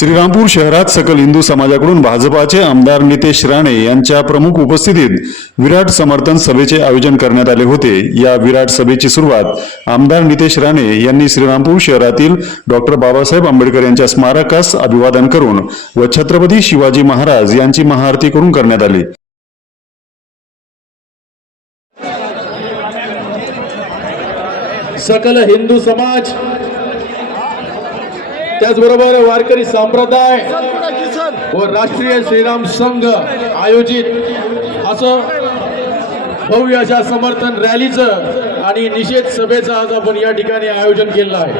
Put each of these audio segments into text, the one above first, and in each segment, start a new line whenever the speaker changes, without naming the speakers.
श्रीरामपूर शहरात सकल हिंदू समाजाकडून भाजपाचे आमदार नितेश राणे यांच्या प्रमुख उपस्थितीत विराट समर्थन सभेचे आयोजन करण्यात आले होते. या विराट सभेची सुरुवात आमदार नितेश राणे यांनी श्रीरामपूर शहरातील डॉक्टर बाबासाहेब आंबेडकर यांच्या स्मारकास अभिवादन करून व छत्रपती शिवाजी महाराज यांची महाआरती करून करण्यात आली.
सकल हिंदू समाज त्याचबरोबर वारकरी संप्रदाय व राष्ट्रीय श्रीराम संघ आयोजित असं भव्य अशा समर्थन रॅलीचं आणि निषेध सभेचं आज आपण या ठिकाणी आयोजन केलेलं आहे.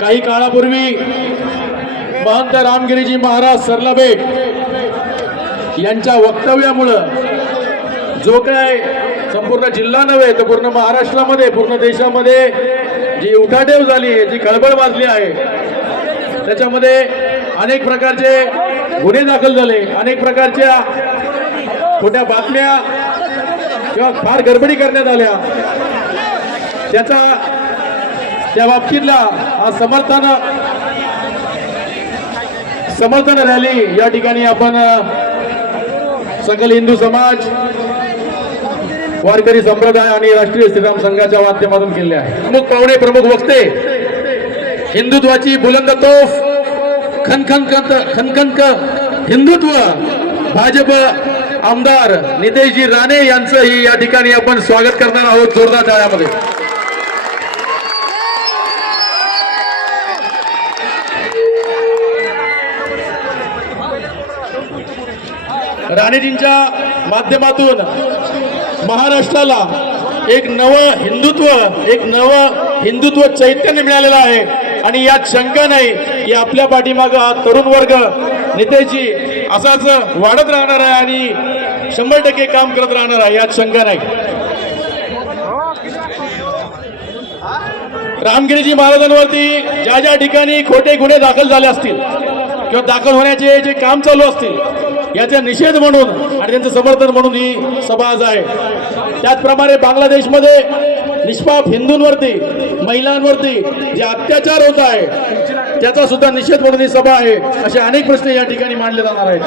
काही काळापूर्वी महंत रामगिरीजी महाराज सरलाबेट यांच्या वक्तव्यामुळं जो काय संपूर्ण जिल्हा नव्हे तर पूर्ण महाराष्ट्रामध्ये पूर्ण देशामध्ये जी उठाठेव झाली आहे जी खळबळ वाजली आहे त्याच्यामध्ये अनेक प्रकारचे गुन्हे दाखल झाले अनेक प्रकारच्या खोट्या बातम्या किंवा फार गडबडी करण्यात आल्या. त्याचा त्या बाबतीतला हा समर्थन समर्थन रॅली या ठिकाणी आपण सकल हिंदू समाज वारकरी संप्रदाय आणि राष्ट्रीय श्रीराम संघाच्या माध्यमातून केले आहे. प्रमुख पाहुणे प्रमुख वक्ते हिंदुत्वाची बुलंद तोफ खनखन खनखनक हिंदुत्व भाजप आमदार नितेशजी राणे यांचंही या ठिकाणी आपण स्वागत करणार आहोत जोरदार टाळ्यामध्ये. राणेजींच्या माध्यमातून महाराष्ट्राला एक नवं हिंदुत्व एक नवं हिंदुत्व चैतन्य मिळालेलं आहे. आणि यात शंका नाही की आपल्या पाठीमागं हा तरुण वर्ग नेत्याची असाच वाढत राहणार आहे आणि शंभर टक्के काम करत राहणार आहे यात शंका नाही रामगिरीजी महाराजांवरती ज्या ज्या ठिकाणी खोटे गुन्हे दाखल झाले असतील किंवा दाखल होण्याचे जे काम चालू असतील याचा निषेध म्हणून आणि त्यांचं समर्थन म्हणून ही सभा आज आहे. त्याचप्रमाणे बांगलादेशमध्ये निष्पाप हिंदूंवरती महिलांवरती जे अत्याचार होत आहे त्याचा सुद्धा निषेध म्हणून ही सभा आहे असे अनेक प्रश्न या ठिकाणी मांडले जाणार आहेत.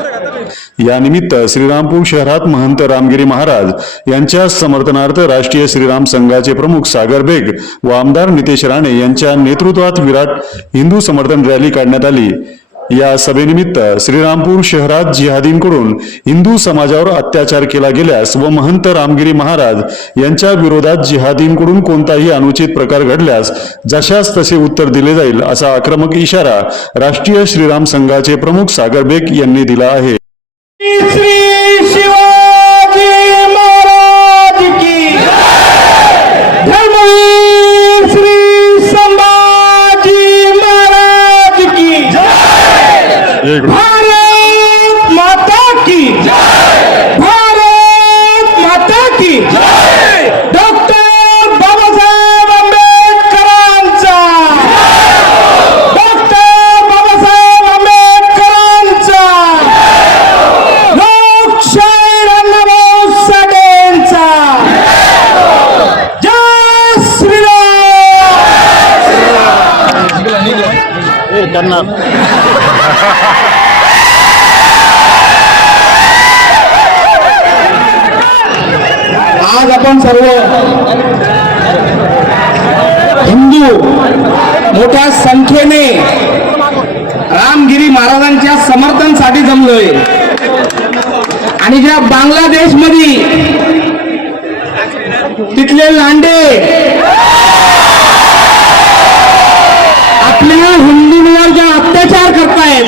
यानिमित्त श्रीरामपूर शहरात महंत रामगिरी महाराज यांच्या समर्थनार्थ राष्ट्रीय श्रीराम संघाचे प्रमुख सागर बेग व आमदार नितेश राणे यांच्या नेतृत्वात विराट हिंदू समर्थन रॅली काढण्यात आली. या सभेनिमित्त श्रीरामपूर शहरात जिहादींकडून हिंदू समाजावर अत्याचार केला गेल्यास व महंत रामगिरी महाराज यांच्या विरोधात जिहादींकडून कोणताही अनुचित प्रकार घडल्यास जशास तसे उत्तर दिले जाईल असा आक्रमक इशारा राष्ट्रीय श्रीराम संघाचे प्रमुख सागर बेग यांनी दिला आहे.
Yeah. सर्व हिंदू मोठ्या संख्येने रामगिरी महाराजांच्या समर्थनसाठी जमलोय. आणि ज्या बांगलादेशमध्ये तिथले लांडे आपल्या हिंदू ज्या अत्याचार करतायत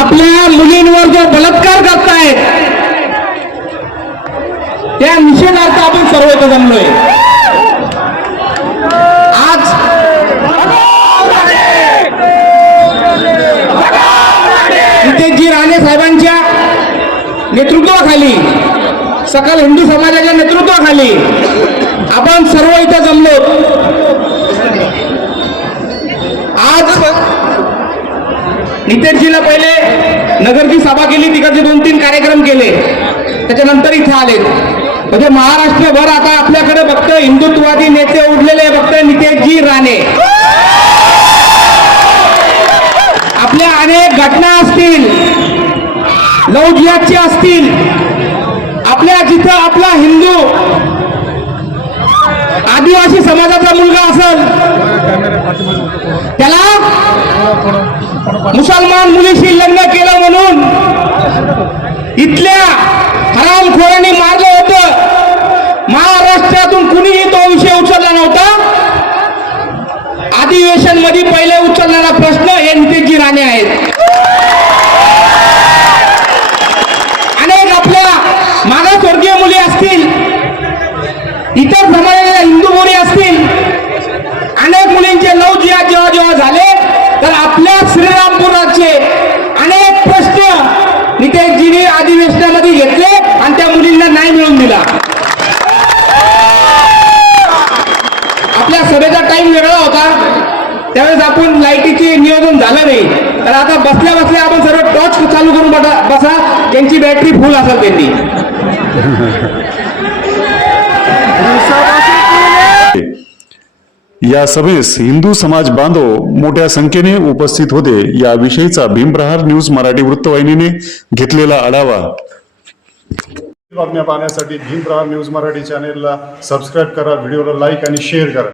आपल्या मुलींवर जो बलात्कार करतायत या निषेधार्थ आपण सर्व इथं जमलोय. आज नितेशजी राणे साहेबांच्या नेतृत्वाखाली सकल हिंदू समाजाच्या नेतृत्वाखाली आपण सर्व इथं जमलो. आज नितेशजीला पहिले नगरची सभा केली तिकडचे दोन तीन कार्यक्रम केले. त्याच्यानंतर इथे आले म्हणजे महाराष्ट्रभर आता आपल्याकडे फक्त हिंदुत्ववादी नेते उरलेले फक्त नितेशजी राणे. आपल्या अनेक घटना असतील लव असतील आपल्या जिथं आपला हिंदू आदिवासी समाजाचा मुलगा असेल त्याला मुसलमान मुलीशी लग्न केलं म्हणून इथल्या हरामखोरांनी मारलं म्हणून कुणीही तो विषय उचलला नव्हता. अधिवेशनमध्ये पहिले उचलणारा प्रश्न हे नितेशजी राणे आहेत. अनेक आपल्या मागासवर्गीय मुली असतील इतर समाजाच्या हिंदू मुली असतील अनेक मुलींचे नऊ जिया जेव्हा जेव्हा झाले तर आपल्या श्रीरामपुराचे अनेक प्रश्न नितेशजीने अधिवेशनामध्ये घेतले आणि त्या मुलींना नाही मिळून दिला आपल्या सभेचा टाइम वेगळा होता त्यावेळेस आपण लाईटीचे नियोजन झालं नाही. तर आता बसल्या बसल्या आपण सर्व टॉर्च चालू करून बसा बसा. त्यांची बॅटरी फुल असेल त्यांनी
या सभेस हिंदू समाज बांधव मोठ्या संख्येने उपस्थित होते. याविषयीचा भीमप्रहार न्यूज मराठी वृत्तवाहिनीने घेतलेला आढावा.
बातम्या पाहण्यासाठी भीमप्रहार न्यूज मराठी चॅनेलला सबस्क्राईब करा व्हिडिओला लाईक आणि शेअर करा.